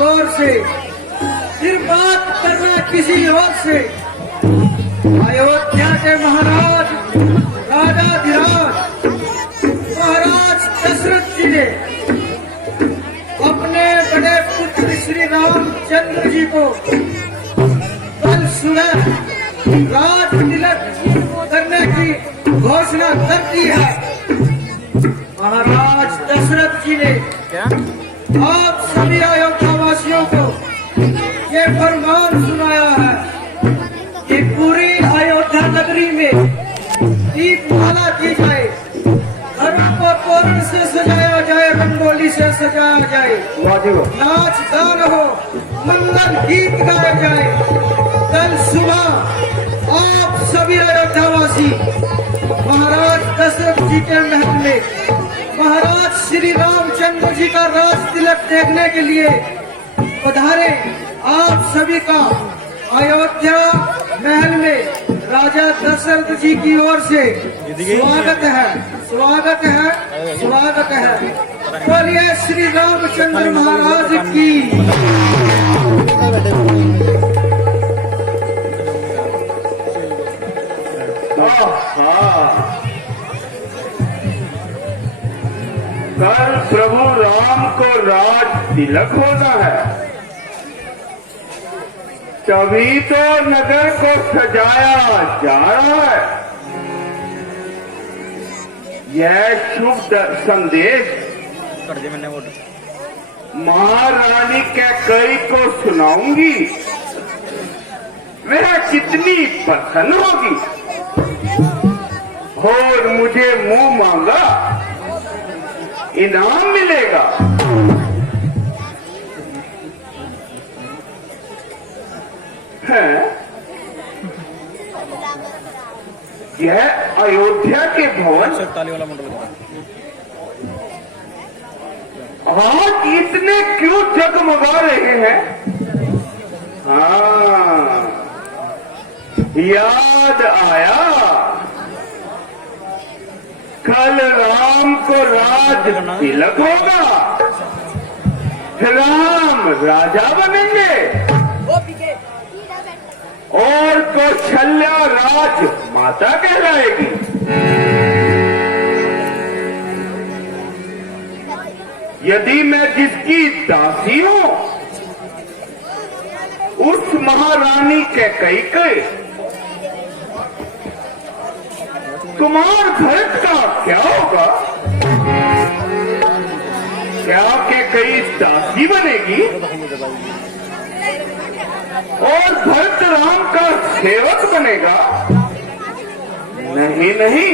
गौर से, फिर बात करना किसी और से। अयोध्या के महाराज राजाधिराज महाराज दशरथ जी ने अपने बड़े पुत्र श्री रामचंद्र जी को कल सुबह राज तिलक करने की घोषणा कर दी है। महाराज दशरथ जी ने आप सभी अयोध्या वासियों को ये फरमान सुनाया है कि पूरी अयोध्या नगरी में दीपमाला की जाए, घरों को तोरण से सजाया जाए, रंगोली से सजाया जाए, नाच गान हो, मंगल गीत गाए जाए। कल सुबह आप सभी अयोध्यावासी महाराज दशरथ जी के महल में महाराज श्री रामचंद्र जी का राज तिलक देखने के लिए पधारे। आप सभी का अयोध्या महल में राजा दशरथ जी की ओर से स्वागत है, स्वागत है, स्वागत है। बोलिए श्री रामचंद्र महाराज की। कल प्रभु राम को राज तिलक होना है, तभी तो नगर को सजाया जा रहा है। यह शुभ संदेश महारानी कैकेयी को सुनाऊंगी, वह कितनी प्रसन्न होगी और मुझे मुंह मांगा इनाम मिलेगा। है यह अयोध्या के भवन आज इतने क्यों जगमगा रहे हैं? हाँ, याद आया, कल राम को राज तिलक होगा, राम राजा बनेंगे और कौशल्या राज माता कहलाएगी। यदि मैं जिसकी दासी हूं, उस महारानी कैकेयी के कुमार भरत का क्या होगा? क्या कैकेयी दासी बनेगी और भरत राम का सेवक बनेगा? नहीं नहीं,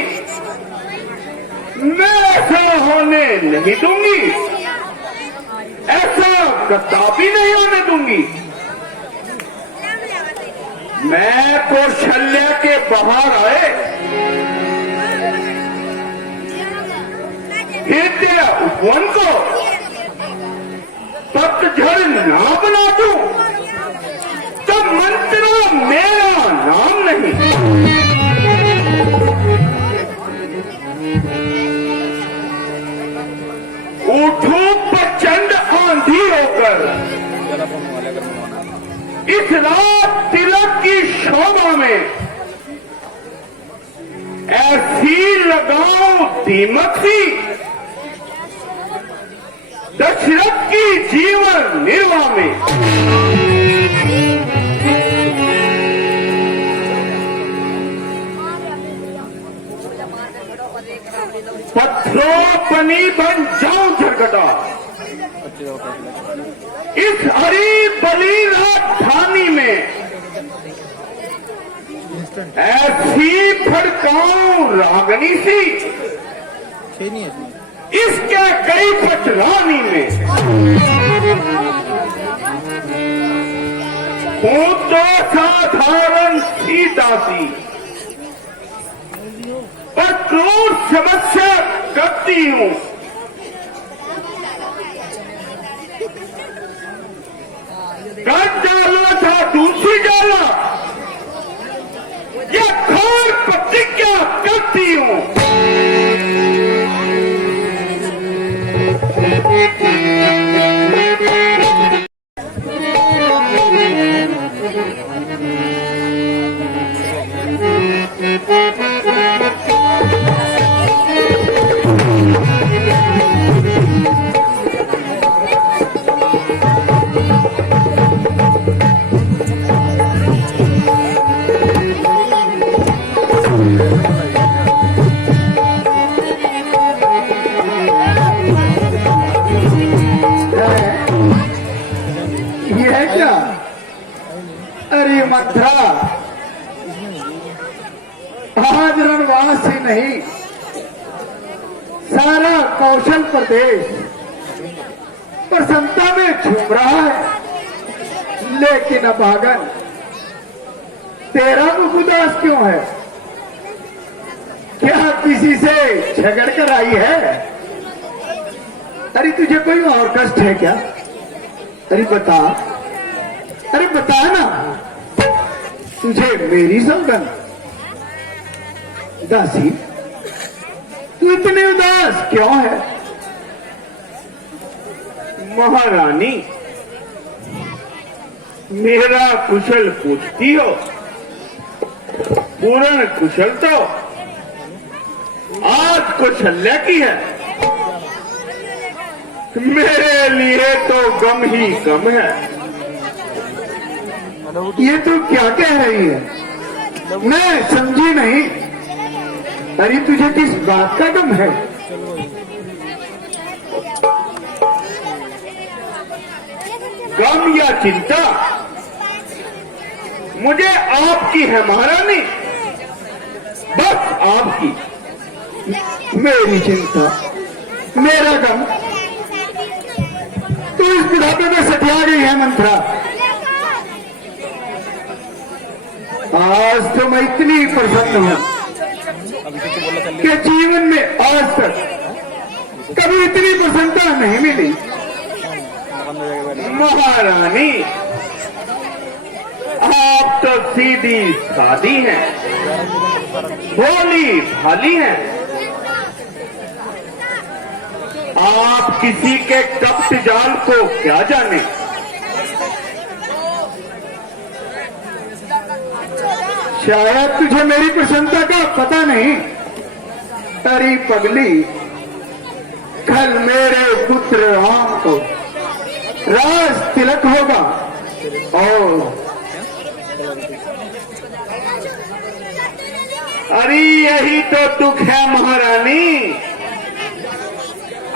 मैं ऐसा होने नहीं दूंगी, ऐसा कदापि नहीं होने दूंगी। मैं कौशल्या के बाहर आए हृदय उपवन को पतझड़ ना बना दूं, तब मंत्रा मेरा नाम नहीं। उठूं प्रचंड आंधी होकर इस रात तिलक की शोभा में, ऐसी लगाऊं दीमक सी दशरथ की जीवन निर्वाह में। पत्थरों पनी बन जाऊं झरकटा, इस हरी बली राजधानी में ऐसी फड़काऊं रागनी सी इसके कई पटरानी में। हूं तो साधारण सी दासी, पर क्रूर समस्या करती हूं। कर डालना था दूसरी डाला, यह घोर प्रतिज्ञा करती हूं। है क्या? अरे मंथरा, आज रणवास ही नहीं, सारा कौशल प्रदेश प्रसन्नता में झूम रहा है। लेकिन अभागन, तेरा मुख उदास क्यों है? क्या किसी से झगड़ कर आई है? अरे तुझे कोई और कष्ट है क्या? अरे बता, अरे बता ना, तुझे मेरी सौगंध। दासी, तू इतने उदास क्यों है? महारानी, मेरा कुशल पूछती हो? पूर्ण कुशल तो आज कौशल्या की है। मेरे लिए तो गम ही गम है। ये तू क्या कह रही है? मैं समझी नहीं। अरे तुझे किस बात का गम है? गम या चिंता मुझे आपकी है महारानी, बस आपकी। मेरी चिंता, मेरा गम, तू इस बुढ़ापे में सटिया गई है मंथरा। आज तो मैं इतनी प्रसन्न हूं कि जीवन में आज तक कभी इतनी प्रसन्नता नहीं मिली। महारानी, आप तो सीधी सादी हैं, भोली भाली हैं। आप किसी के कपट जाल को क्या जाने। शायद तुझे मेरी प्रसन्नता का पता नहीं। अरे पगली, कल मेरे पुत्र राम को राज तिलक होगा और अरे यही तो दुख है महारानी,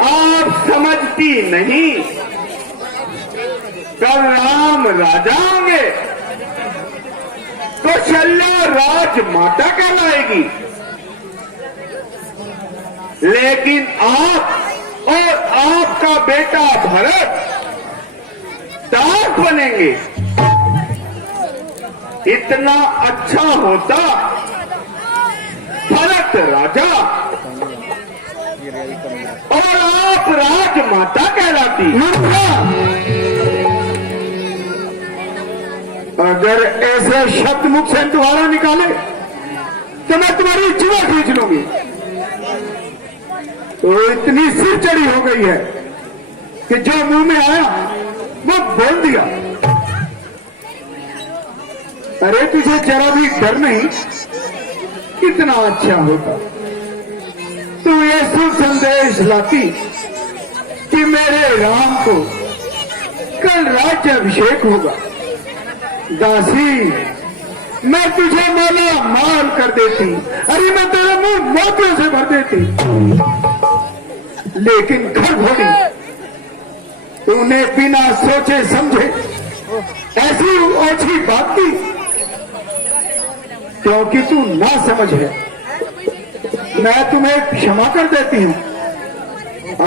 आप समझती नहीं। कल राम राजा होंगे, कौशल्या राजमाता कहलाएगी, लेकिन आप और आपका बेटा भरत दास बनेंगे। इतना अच्छा होता भरत राजा और आप राजमाता कहलाती। अगर ऐसे शब्द मुख से तुम्हारा निकाले तो मैं तुम्हारी जीवा खींच लूंगी। तो इतनी सिर चढ़ी हो गई है कि जो मुंह में आया वो बोल दिया। अरे तुझे जरा भी डर नहीं? कितना अच्छा होता तू ये शुभ संदेश लाती कि मेरे राम को कल राज्याभिषेक होगा। दासी, मैं तुझे माला माल कर देती, अरे मैं तेरा मुंह मोतियों से भर देती, लेकिन घर भोली तूने बिना सोचे समझे ऐसी ओछी बात की, क्योंकि तू ना समझ है। मैं तुम्हें क्षमा कर देती हूं,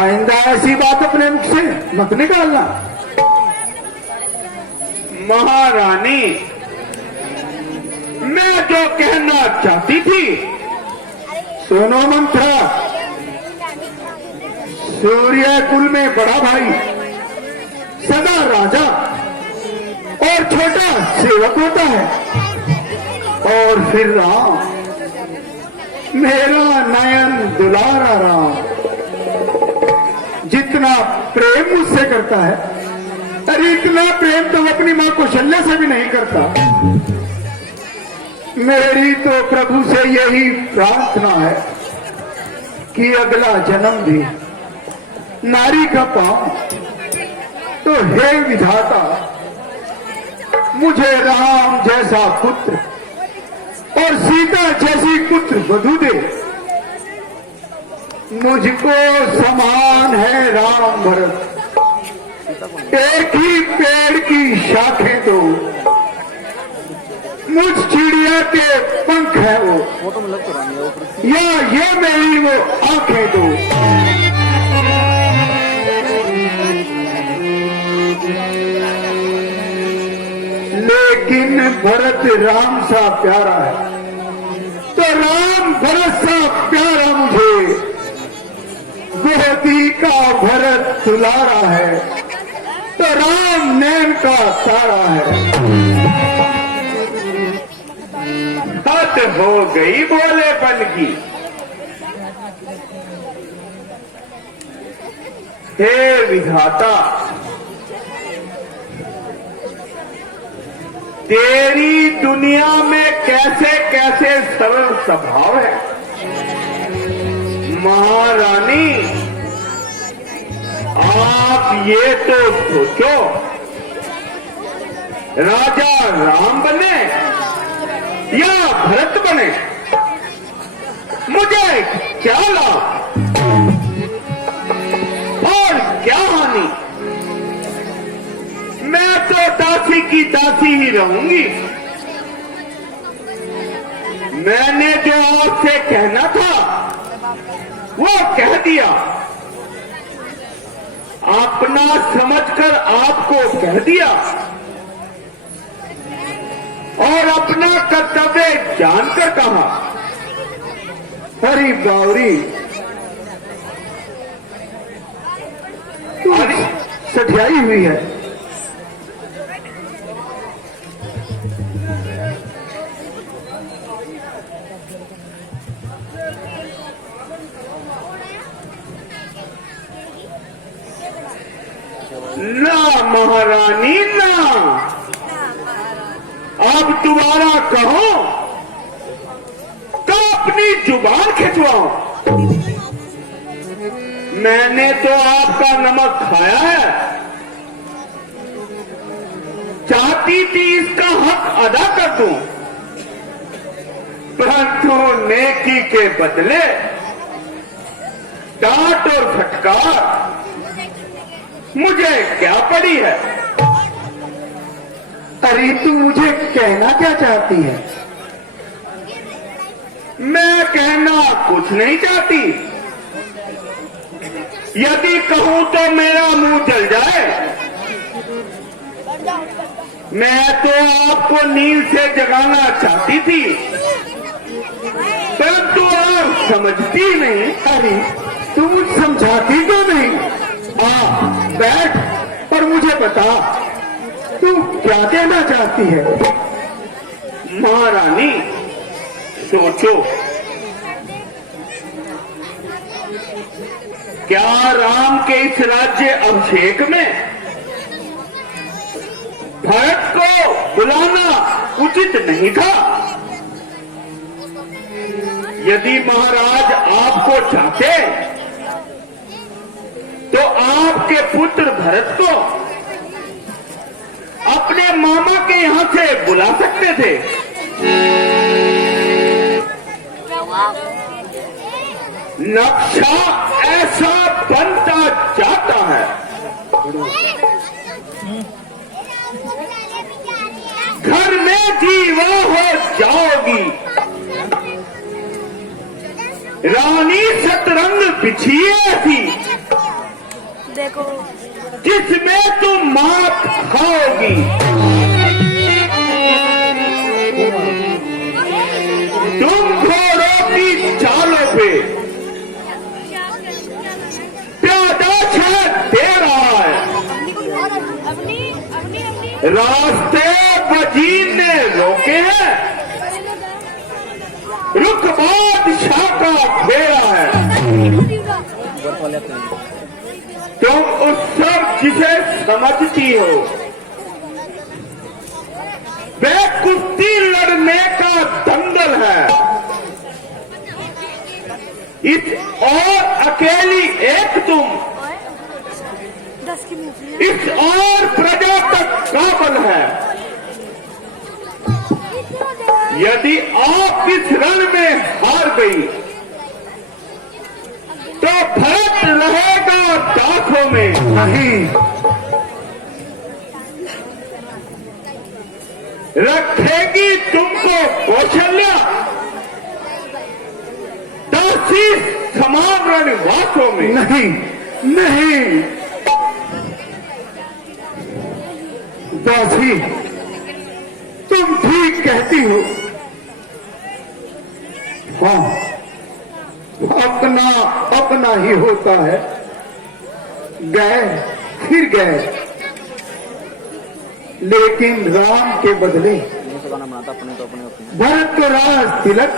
आइंदा ऐसी बात अपने मुख से मत निकालना। महारानी, मैं जो कहना चाहती थी, सुनो मंत्रा, सूर्य कुल में बड़ा भाई सदा राजा और छोटा सेवक होता है। और फिर राम, मेरा नयन दुलारा राम, जितना प्रेम मुझसे करता है, अरे इतना प्रेम तो अपनी मां कौशल्या से भी नहीं करता। मेरी तो प्रभु से यही प्रार्थना है कि अगला जन्म भी नारी का पाऊं, तो हे विधाता, मुझे राम जैसा पुत्र और सीता जैसी पुत्र वधू दे। मुझको समान है राम भरत, एक ही पेड़ की शाखें तो मुझ चिड़िया के पंख है वो, या ये मेरी वो आंखें तो। लेकिन भरत राम सा प्यारा है, तो राम भरत सा प्यारा मुझे, गोदी का भरत दुलारा है, तो राम नैन का तारा है। हद हो गई भोलेपन की। हे विधाता, तेरी दुनिया में कैसे कैसे सरल स्वभाव है। महारानी, आप ये तो सोचो, राजा राम बने या भरत बने, मुझे क्या लाभ और क्या हानि। मैं तो दासी की दासी ही रहूंगी। मैंने जो आपसे कहना था वो कह दिया, अपना समझकर आपको कह दिया और अपना कर्तव्य जानकर कहा। हरी बावरी, अरे सठियाई हुई है। ना महारानी ना, अब दोबारा कहो तो अपनी जुबान खिंचवाओ। मैंने तो आपका नमक खाया है, चाहती थी इसका हक अदा कर दूं, परंतु नेकी के बदले डांट और फटकार मुझे क्या पड़ी है। अरे तू मुझे कहना क्या चाहती है? मैं कहना कुछ नहीं चाहती। यदि कहूं तो मेरा मुंह जल जाए। मैं तो आपको नींद से जगाना चाहती थी, परंतु आप समझती नहीं। अरे तू मुझे समझाती तो नहीं। बैठ और मुझे बता, तू क्या कहना चाहती है? महारानी, सोचो, क्या राम के इस राज्य अभिषेक में भरत को बुलाना उचित नहीं था? यदि महाराज आपको चाहते तो आपके पुत्र भरत को अपने मामा के यहां से बुला सकते थे। नक्शा ऐसा बनता जाता है। घर में जीवा हो जाओगी, रानी शतरंग बिछिए थी देखो, जिसमें तुम मात खाओगी। तुम घोड़ों की चालों पे प्यादा छत दे रहा है। रास्ते वजीर ने रोके हैं, रुख बादशाह का फेरा है। तुम उस सब जिसे समझती हो वे कुश्ती लड़ने का दंगल है। इस और अकेली एक तुम इस और प्रजा तक काबल है। यदि आप इस रण में हार गई तो भरत रहेगा दासों में। नहीं, रखेगी तुमको कौशल्या दासी समान रणवासों में। नहीं नहीं दासी, तुम ठीक कहती हो। हाँ, अपना अपना ही होता है। गए फिर गए, लेकिन राम के बदले भरत तो राज तिलक।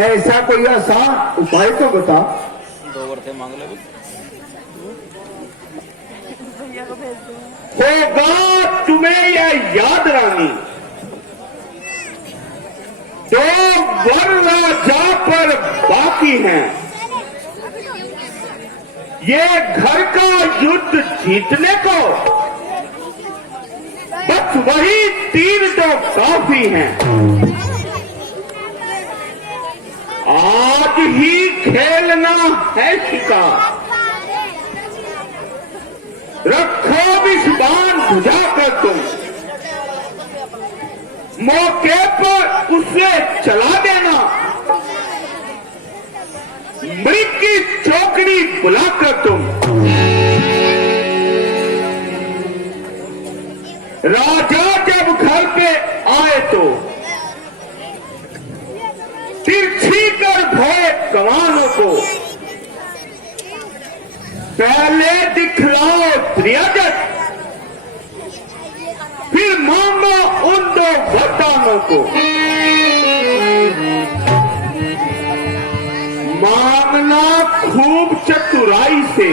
ऐसा कोई आसान उपाय तो बता। होगा तुम्हें यह याद रानी, दो वर राजा पर बाकी हैं। ये घर का युद्ध जीतने को बस वही 3 तो काफी हैं। आज ही खेलना है शिकार, रखो विषबान बुझा कर तुम, मौके पर उसे चला देना। मृग की चौकड़ी बुलाकर तुम, राजा जब घर पे आए तो तिरछी कर भय कमानों को, पहले दिखलाओ त्रियाजत, फिर मांगो उन 2 वरदानों को। मांगना खूब चतुराई से,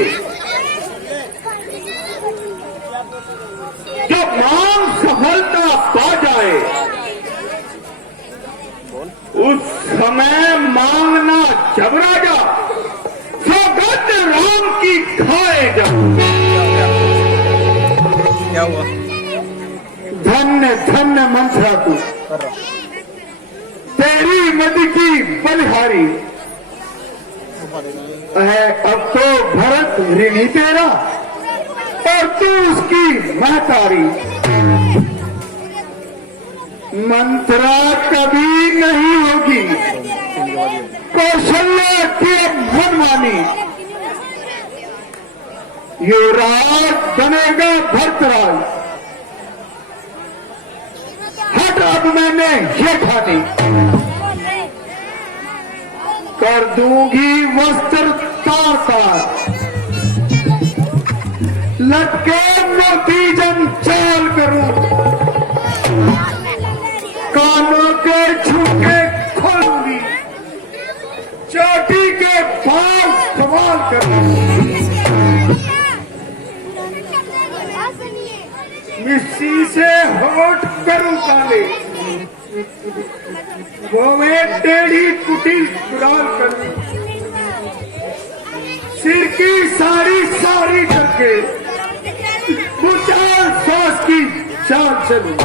जब मांग सफलता पा जाए उस समय मांगना जब राजा सौगंध राम की खाएगा। क्या हुआ? धन्य धन्य मंथरा तू, तेरी मद की बलिहारी है। अब तो भरत ऋणी तेरा और तू उसकी महतारी। मंत्रा कभी नहीं होगी कौशल्या की मनमानी। युवराज बनेगा भरतराज। हट, अब मैंने ये ठानी, कर दूंगी वस्त्र तार तार, लटके मोती जन चाल करूं, कानों के झुके खोलूंगी, चोटी के बाल सवाल करूं, मिस्सी से होठ करूं काले, वो मैं टेढ़ी कुटी कुराल करूं, सिर की सारी सारी करके उचाल सांस की चाल चलूं।